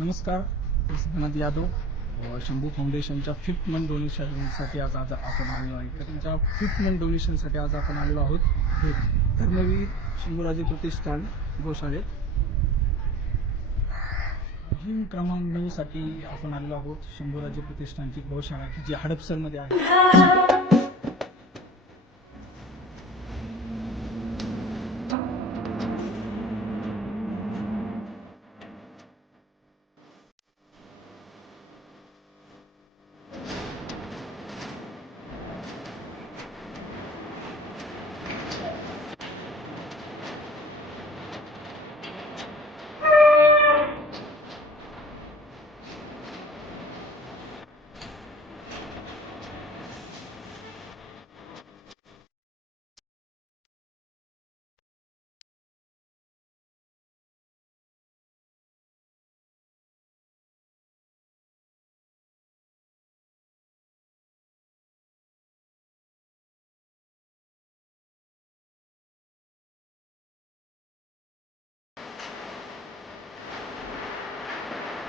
नमस्कार, मी सिद्धनाथ यादव. शंभू फाउंडेशनच्या 5th month डोनेशनसाठी आज आपण आलेलो आहे. तर त्यांच्या 5th मंथ डोनेशनसाठी आज आपण आलेलो आहोत हे धर्मवीर शंभूराजे प्रतिष्ठान गोशाळेत. जिम क्रमांक 9 साठी आपण आलेलो आहोत. शंभूराजे प्रतिष्ठानची गोशाळा जी हडपसरमध्ये आहे.